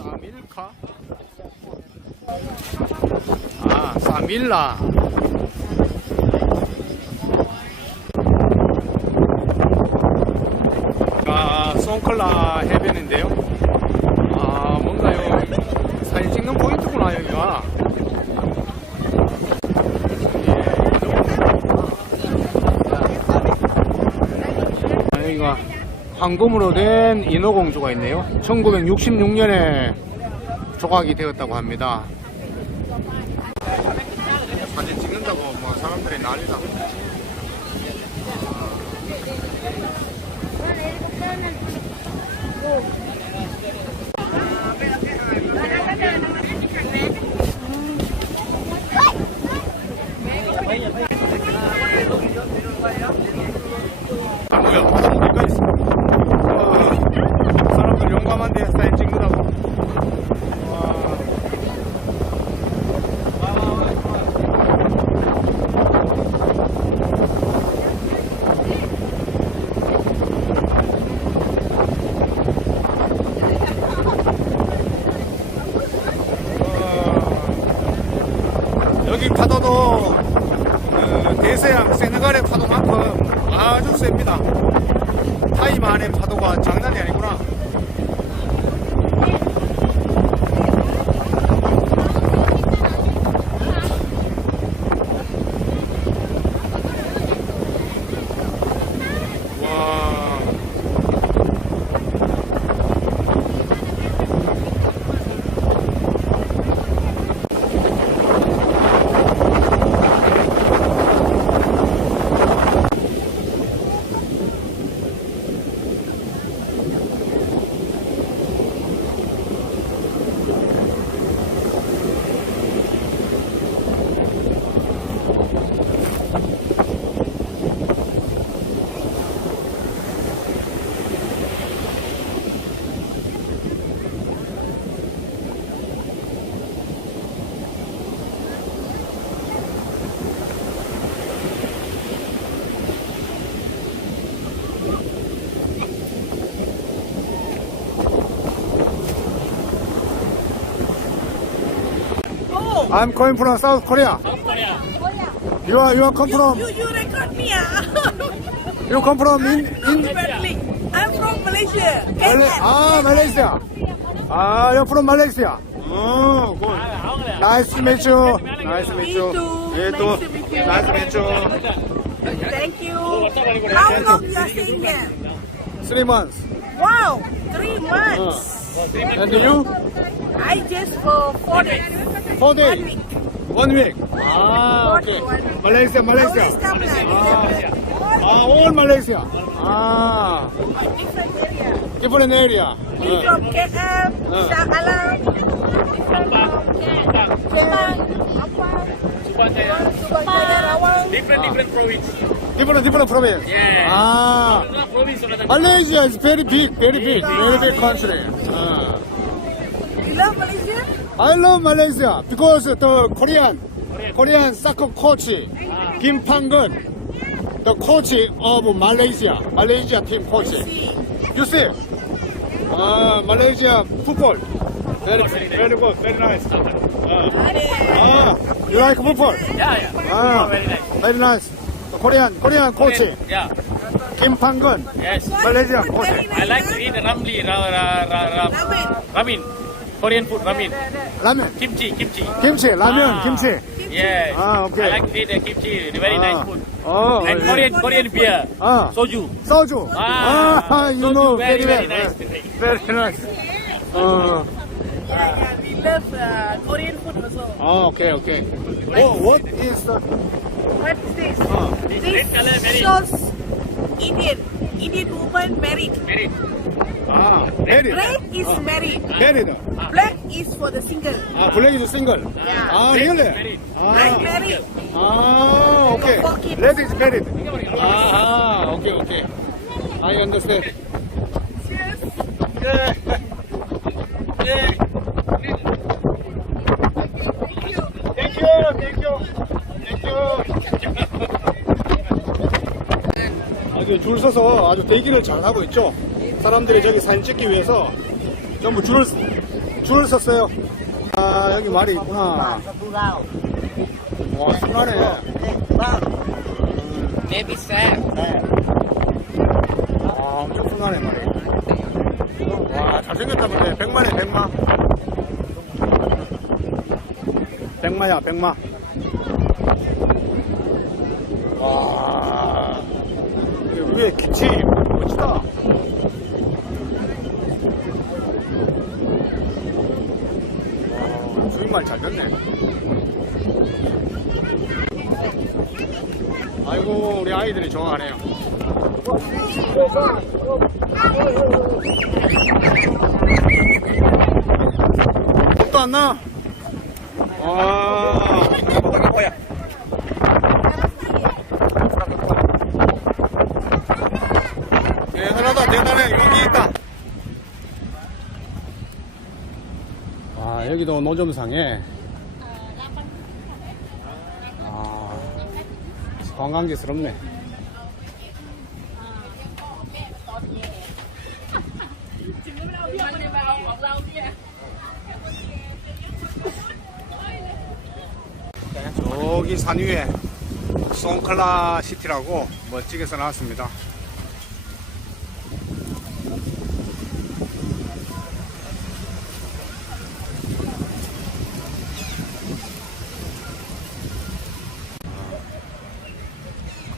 사밀카? 아, 사밀라. 아, 송클라 해변인데요. 아, 뭔가요? 사진 찍는 포인트구나, 여기가. 예. 여기가 황금으로 된 인어공주가 있네요. 1966년에 조각이 되었다고 합니다. 사진 찍는다고 뭐 사람들이 난리다. 안보여. 여기가 있어. 와, 사람들 용감한데 사진 찍는다고. 와. 와. 여기 파도도 그 대서양 세네갈의 파도만큼 아주 셉니다. 타이만의 파도가 장난이 아니구 I'm coming from South Korea. South Korea. You are you are come from you, you record me ah? you come from in in Berlin. I'm from Malaysia. Mal- ah Malaysia. Ah, you're from Malaysia. Oh, good. Nice to meet you. Nice to meet Me you. too. Me Nice to meet you. Nice to meet you. Thank you. How long you are staying here? Three months. Wow, three months. And you? I just for four days. Four One days. week. One week. Ah, okay. Malaysia, Always Malaysia. come Ah, all Malaysia. Ah, different area. different area. Me Uh, from KL, Uh. Shah Alam, different from Kelang, Ampang, Subang Rawang. different different province. different different province. Yeah. Ah, Not province or Malaysia is very big, very big, very big country. Ah. You love Malaysia? I love Malaysia because the Korean Korean soccer coach Kim Pang-gun, the coach of Malaysia, Malaysia team coach. You see, uh, Malaysia football, very very good, very nice. Uh, ah, you like football? Yeah, yeah. Ah, very nice. very nice. Korean Korean coach Yeah. Kim Pang-gun, Yes. Malaysia coach. I like to eat ramli, ra, ra, ra, ra, Ramen. Korean food, ramen. Ramen. Kimchi, kimchi. Kimchi, ramen, ah, kimchi. Yes. Ah, okay. I like to eat the kimchi. Very ah. nice food. Oh. And Korean Korean beer. Ah. Soju. Soju. Ah. ah you soju, know very very, very nice. Very nice. Uh. Yeah, yeah, ah. we love uh, Korean food also. Oh, okay, okay. Oh, what is the... What is this? Oh, this, this red color, shows Indian, Indian woman married. Married. 아, married. Red is 아, married. married. Black is for the single. 아, 블랙 is single. Yeah. 아, is really? married. I'm 아, married. 아, okay. Four kids. Red is married. 아, okay, okay. I understand. Cheers. 네. 네. Thank you, thank you, thank you. 아주 줄 서서 아주 대기를 잘 하고 있죠. 사람들이 저기 사진 찍기 위해서 전부 줄을 줄을 섰어요. 아, 여기 말이 있구나. 와, 순하네. Maybe sad. 아, 엄청 순하네, 말이. 와, 잘생겼다, 근데. 백마네, 백마. 백마야, 백마. 와, 위에 기치. 멋지다. 와, 주인말 잘 됐네. 아이고, 우리 아이들이 좋아하네요. 또 안 나? 와. 대단하다, 대단해. 여기 있다. 아, 여기도 노점상에. 아, 관광지스럽네. 저기 산 위에 송클라 시티라고 멋지게 써놨습니다.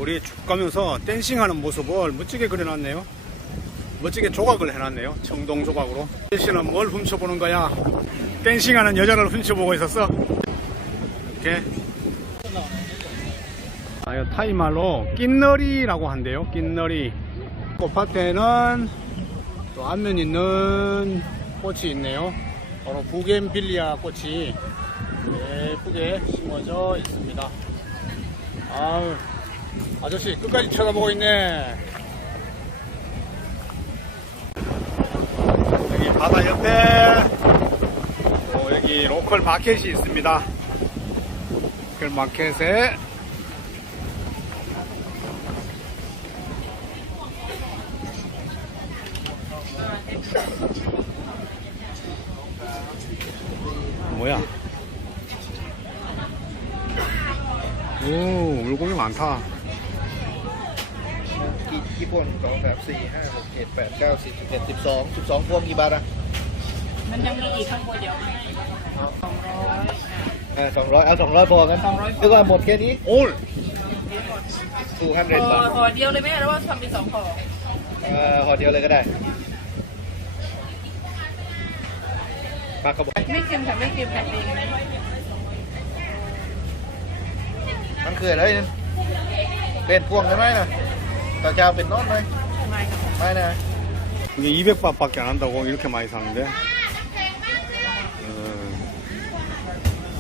거리에 쭉 가면서 댄싱하는 모습을 멋지게 그려놨네요. 멋지게 조각을 해놨네요. 청동 조각으로. 씨는 뭘 훔쳐보는 거야? 댄싱하는 여자를 훔쳐보고 있었어. 이렇게. 아, 이 타이말로 낀너리라고 한대요. 낀너리. 꽃밭에는 또 앞면 있는 꽃이 있네요. 바로 부겐빌리아 꽃이 예쁘게 심어져 있습니다. 아우, 아저씨 끝까지 쳐다보고 있네. 여기 바다 옆에 또 여기 로컬 마켓이 있습니다. 로컬 마켓에 뭐야? 오, 물고기 많다. กี่พวงสองสามสี่ห้าหกเจ็ดแปดเก้าสิบสิบเอ็ดสิบสองสิบสองพวงกี่บาทอะมันยังมีอีกข้างบนเดี๋ยวอ่าสองร้อยเอาสองร้อยพอกันนึกว่าหมดแค่นี้ 올! ทูฮันพเดรอบาทพอเดียวเลยไหมหรือว่าทำเป็นสองห่อเอ่อห่อเดียวเลยก็ได้ปลากระบอกไม่เค็มค่ะไม่เค็มแบบเองนะมันคืออะไรนั่นเป็นพวงได้ไหมนะ 나 걔 앞에 넣었네. 많이. 이게 200밥밖에 안 한다고 이렇게 많이 사는데. 어.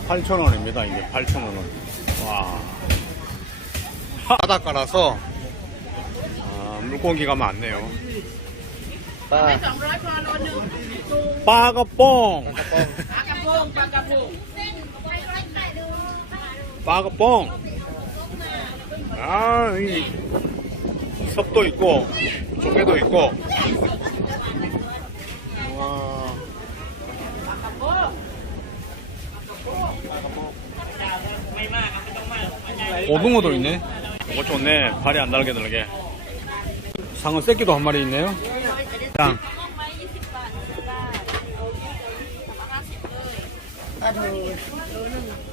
8,000원입니다. 이게 8,000원. 와. 바닷가라서 아, 물고기가 많네요. 아. 빠. 빠가뽕. 빠가뽕. 아, 이 석도 있고 조개도 있고. 와. 오붕어도 있네. 이거 좋네. 발이 안 달게 달게. 상어 새끼도 한 마리 있네요. 땅 아유, 네.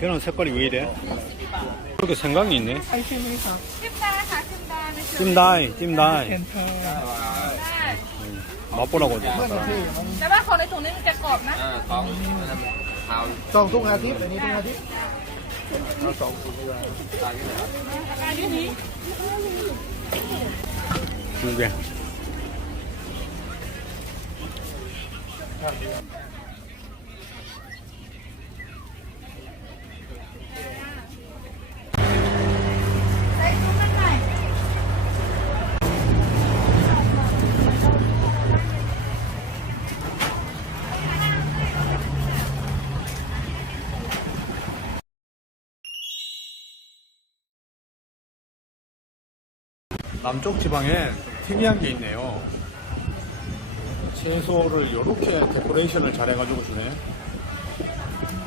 걔는 색깔이 왜 이래? 그렇게 생강이 있네. 찜다이, 찜다이. 음, 맛보라고. แต่ว่าของในถุงนี้มันจะกรอบนะ สองทุกอาทิตย์อันนี้ทุกอาทิตย์ 두 개. 남쪽 지방에 좀 특이한 게 있네요. 채소를 이렇게 데코레이션을 잘 해가지고 주네.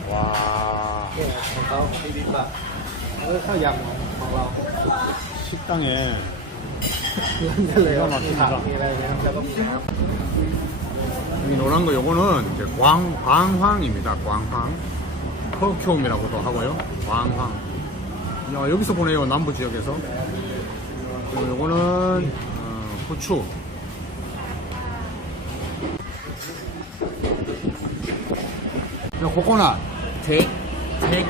와. ของเขาไม่ดีป่ะเออข้าวยำของเรา 식당에 ก็เลยเอาผักมีอะไรเงี้ยแล้วก็มีน้ำ 이 노란 거 요거는 이제 광, 광황입니다. 광황. 퍼큐움이라고도 하고요. 광황. 야, 여기서 보내요. 남부 지역에서. 그리고 요거는 어, 후추 요 코코넛 take take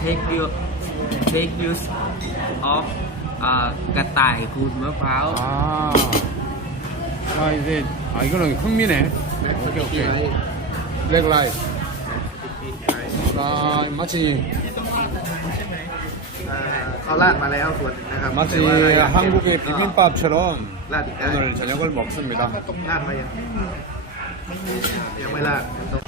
take you take use of 아, 까따이 굿 뭐, 먹어요. 아, 이제 아 이거는 흥미네. 오케이 오케이. 블랙 라이트. 아 마치. เขาราดมาแล้วส่วนหนึ่งนะครับ 마치 แต่ว่าเราอยากเห็น 한국의 비빔밥처럼 ราดอีกได้ 오늘 저녁을 먹습니다. ราดมายังยังไม่ราดต้อง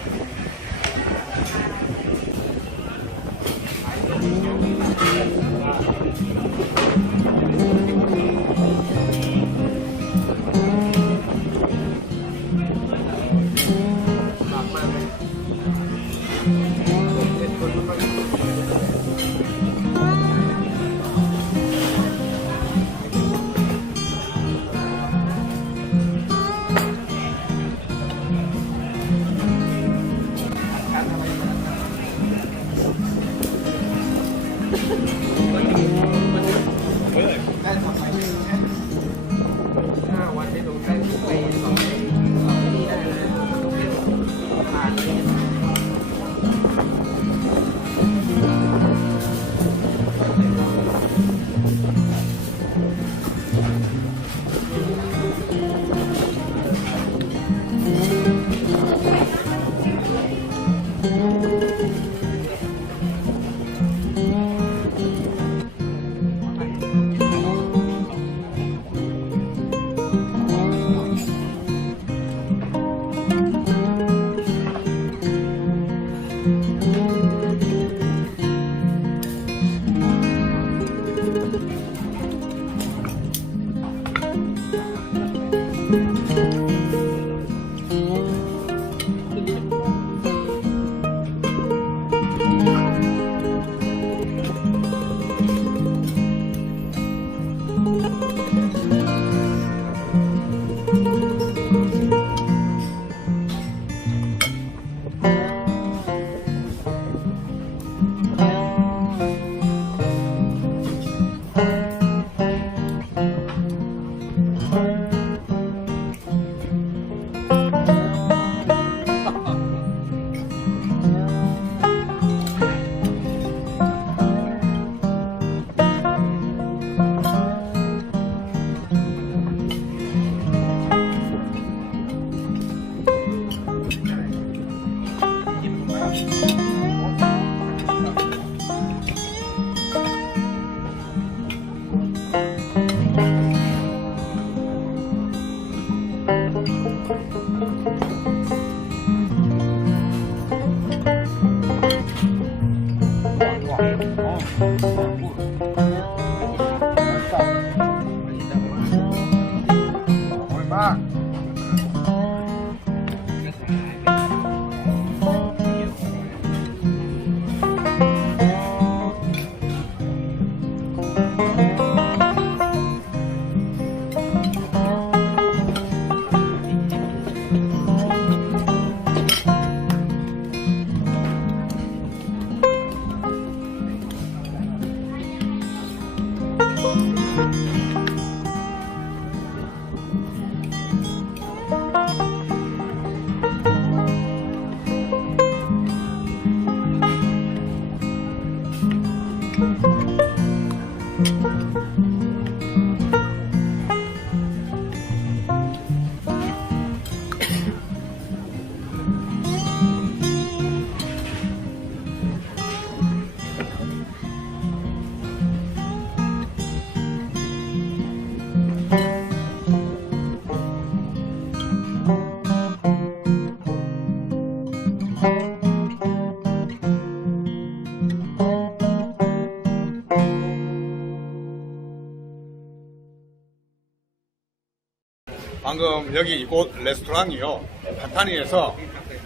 방금 여기 이곳 레스토랑이요. 파타니에서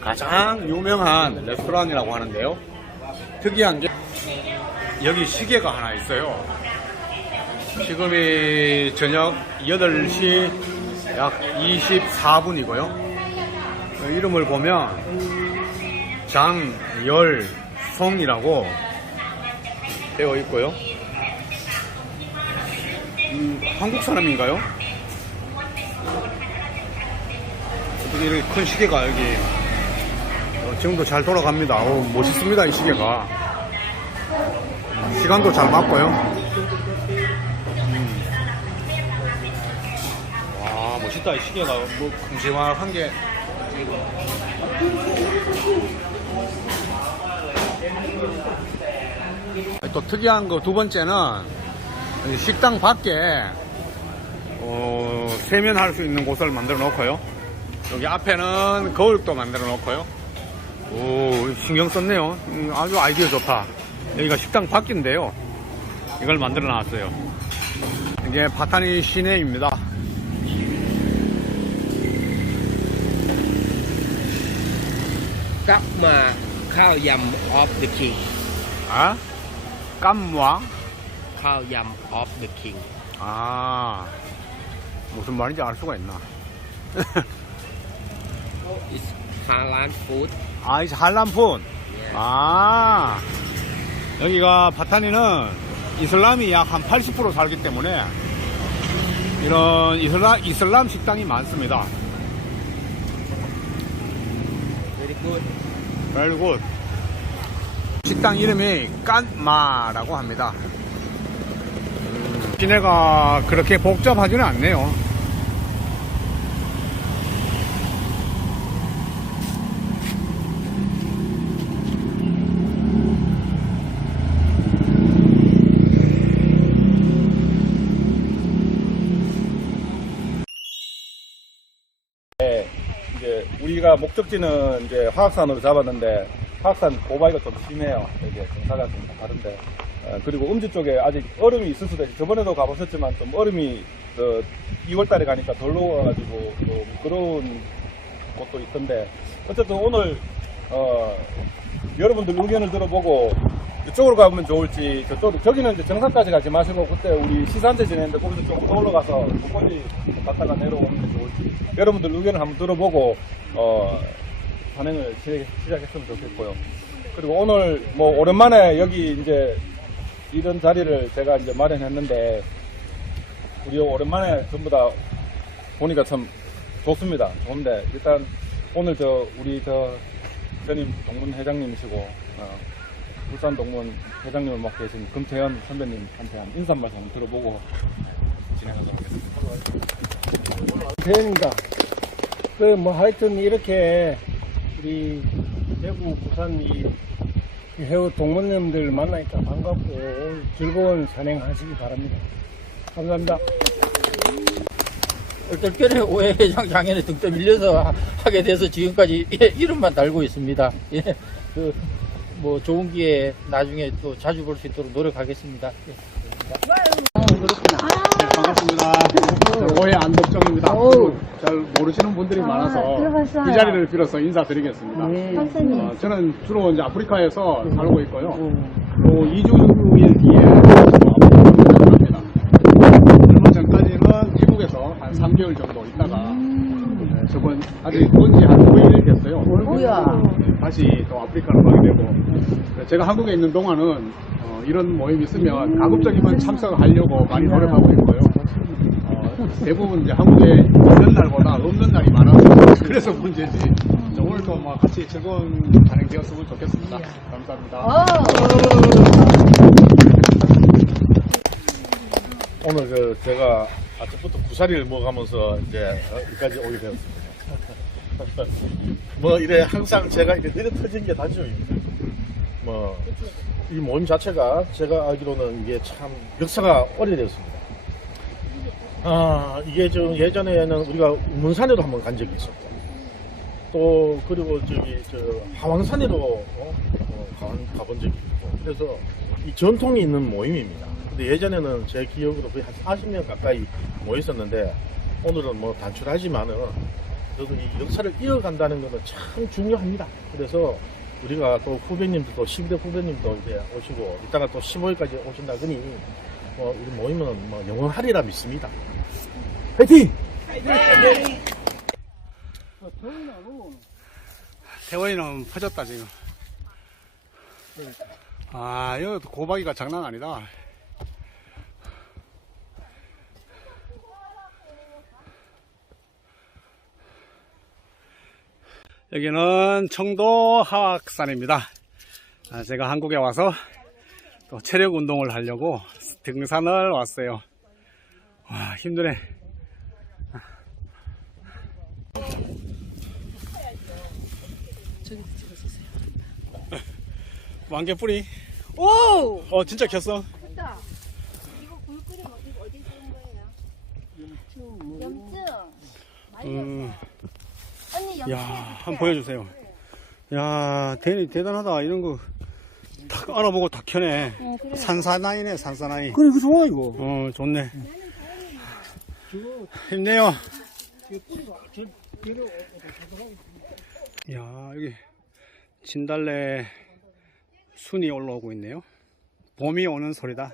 가장 유명한 레스토랑이라고 하는데요. 특이한 게 여기 시계가 하나 있어요. 지금이 저녁 8시 약 24분이고요. 이름을 보면 장열송이라고 되어 있고요. 음, 한국 사람인가요? 어떻게 이렇게 큰 시계가 여기 어, 지금도 잘 돌아갑니다. 오, 멋있습니다 이 시계가 시간도 잘 맞고요. 음. 와 멋있다 이 시계가 뭐 큼지막한 게 또 특이한 거 두 번째는 식당 밖에 어, 세면할 수 있는 곳을 만들어 놓고요. 여기 앞에는 거울도 만들어 놓고요. 오, 신경 썼네요. 음, 아주 아이디어 좋다. 여기가 식당 밖인데요. 이걸 만들어 놨어요. 이게 파타니 시내입니다. yum of the king 아? 깜왕? khao yum of the king 아, 무슨 말인지 알 수가 있나? it's halal food 아, 이 한람푼. 아, 여기가 바타니는 이슬람이 약 한 80% 살기 때문에 이런 이슬람, 이슬람 식당이 많습니다. very good 그리고 식당 이름이 깐마라고 합니다. 음, 시내가 그렇게 복잡하지는 않네요. 이제 우리가 목적지는 이제 화학산으로 잡았는데 화학산 고바위가 좀 심해요. 이게 경사가 좀 다른데 어, 그리고 음주 쪽에 아직 얼음이 있을 수도 있고 저번에도 가보셨지만 좀 얼음이 그 2월 달에 가니까 덜 녹아가지고 또 미끄러운 곳도 있던데 어쨌든 오늘 어, 여러분들 의견을 들어보고 이쪽으로 가면 좋을지 저쪽으로 저기는 이제 정상까지 가지 마시고 그때 우리 시산대 지냈는데 거기서 조금 더 올라가서 북거리 갔다가 내려오는 게 좋을지 여러분들 의견을 한번 들어보고 어 산행을 시- 시작했으면 좋겠고요. 그리고 오늘 뭐 오랜만에 여기 이제 이런 자리를 제가 이제 마련했는데 우리 오랜만에 전부 다 보니까 참 좋습니다. 좋은데 일단 오늘 저 우리 저 전임 동문 회장님이시고 어, 울산 동문 회장님을 맡고 계신 금태현 선배님한테 한 인사 말씀 들어보고 진행하도록 하겠습니다. 대입니다. 그 뭐 하여튼 이렇게 우리 대구 부산 이 해우 동문님들 만나니까 반갑고 즐거운 산행하시기 바랍니다. 감사합니다. 얼떨결에 오해회장 장애에 등점 밀려서 하- 하게 돼서 지금까지 예, 이름만 달고 있습니다. 예, 그, 뭐 좋은 기회에 나중에 또 자주 볼 수 있도록 노력하겠습니다. 예. 반갑습니다. 오해 안덕정입니다. 잘 모르시는 분들이 많아서 이 자리를 빌어서 인사드리겠습니다. 어, 저는 주로 이제 아프리카에서 살고 있고요. 또 2주일 뒤에 갑니다. 얼마 전까지는 태국에서 한 3개월 정도 있다가 네, 저번 아직 온지 한 5일 됐어요. 네, 다시 또 아프리카로 가게 되고 네, 제가 한국에 있는 동안은 어, 이런 모임 있으면 가급적이면 참석하려고 많이 노력하고 있고요. 어, 대부분 이제 한국에 있는 날보다 없는 날이 많아서 그래서 문제지. 자, 오늘도 뭐 같이 즐거운 진행되었으면 좋겠습니다. 감사합니다. 오늘 그 제가 아침부터 구사리를 먹으면서 이제 여기까지 오게 되었습니다. 뭐 이래 항상 제가 이렇게 느려 터진 게 다짐입니다. 뭐 이 모임 자체가 제가 알기로는 이게 참 역사가 오래됐습니다. 아 이게 좀 예전에는 우리가 문산에도 한번 간 적이 있었고 또 그리고 저기 저 하왕산에도 어? 어, 가- 가본 적이 있고 그래서 이 전통이 있는 모임입니다. 근데 예전에는 제 기억으로 거의 한 40년 가까이 모였었는데 오늘은 뭐 단출하지만은 역사를 이어간다는 것은 참 중요합니다. 그래서 우리가 또 후배님들도 10대 후배님도 이제 오시고 이따가 또 15일까지 오신다 그니 뭐 우리 모임은 뭐 영원하리라 믿습니다. 화이팅! 태원이는 퍼졌다 지금. 아 이거 고박이가 장난 아니다. 여기는 청도 하악산입니다. 아, 제가 한국에 와서 또 체력 운동을 하려고 등산을 왔어요. 와 힘드네. 만개뿌리. 오! 어 진짜 켰어. 크다. 이거 굴 끓이면 이거 어디 쓰는 거예요? 염증. 염증. 음, 언니 염증. 야 한번 보여주세요. 야 대, 대단하다 이런 거 탁 알아보고 다 켜네. 어, 그래. 산사나이네 산사나이. 그래, 그 좋아, 이거. 어 좋네. 힘내요. 야 여기 진달래 순이 올라오고 있네요. 봄이 오는 소리다.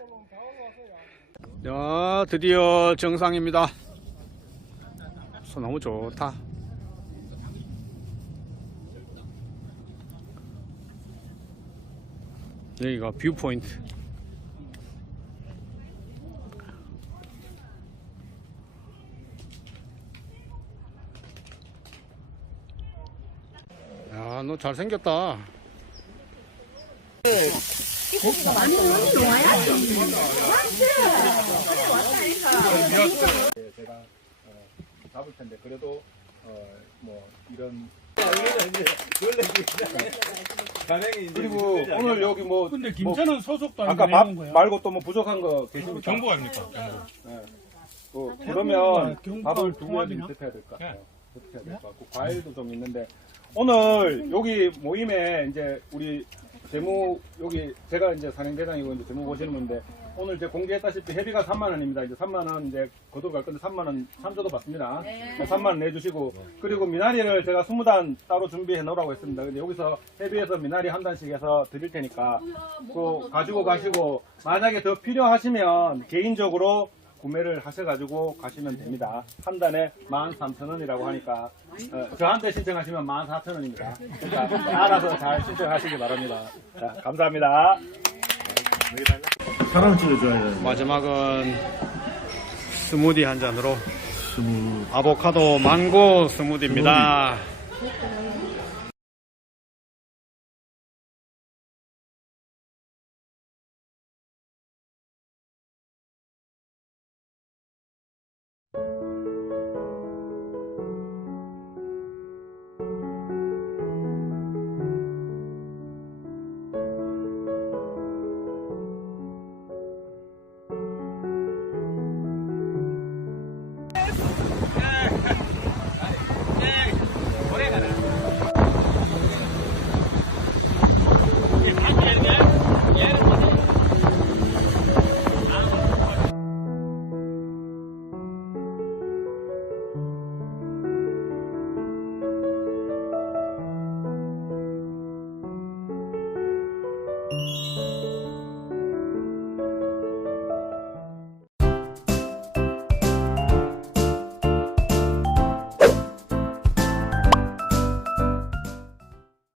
야 드디어 정상입니다. 소 너무 좋다. 여기가 뷰 포인트. 야, 너 잘생겼다. 제가 어, 잡을 텐데 그래도 어, 뭐 이런 그리고 오늘 여기 뭐 근데 뭐 김천은 소속도 아니고 아까 밥 내는 거야. 말고 또 뭐 부족한 거 계십니까? 경보 아닙니까? 경보. 네. 그, 그러면 밥을 두 통합이나? 개는 어떻게 해야 될까? 네. 어떻게 해야 될까? 그 과일도 좀 있는데 오늘 여기 모임에 이제 우리 재무 여기 제가 이제 산행대장이고 이제 재무 보시는 분인데 오늘 이제 공개했다시피 회비가 3만 원입니다. 이제 3만 원 이제 거둬 갈 건데 3만 원 3조도 받습니다. 3만 원 내주시고 그리고 미나리를 제가 20단 따로 준비해 놓으라고 했습니다. 근데 여기서 회비에서 미나리 한 단씩 해서 드릴 테니까 또 가지고 가시고 만약에 더 필요하시면 개인적으로 구매를 하셔가지고 가시면 됩니다. 한 단에 13,000원이라고 하니까 어, 저한테 신청하시면 14,000원입니다. 그러니까 알아서 잘 신청하시기 바랍니다. 자, 감사합니다. 사람 찍어줘야 되는데. 마지막은 스무디 한 잔으로 아보카도 망고 스무디입니다.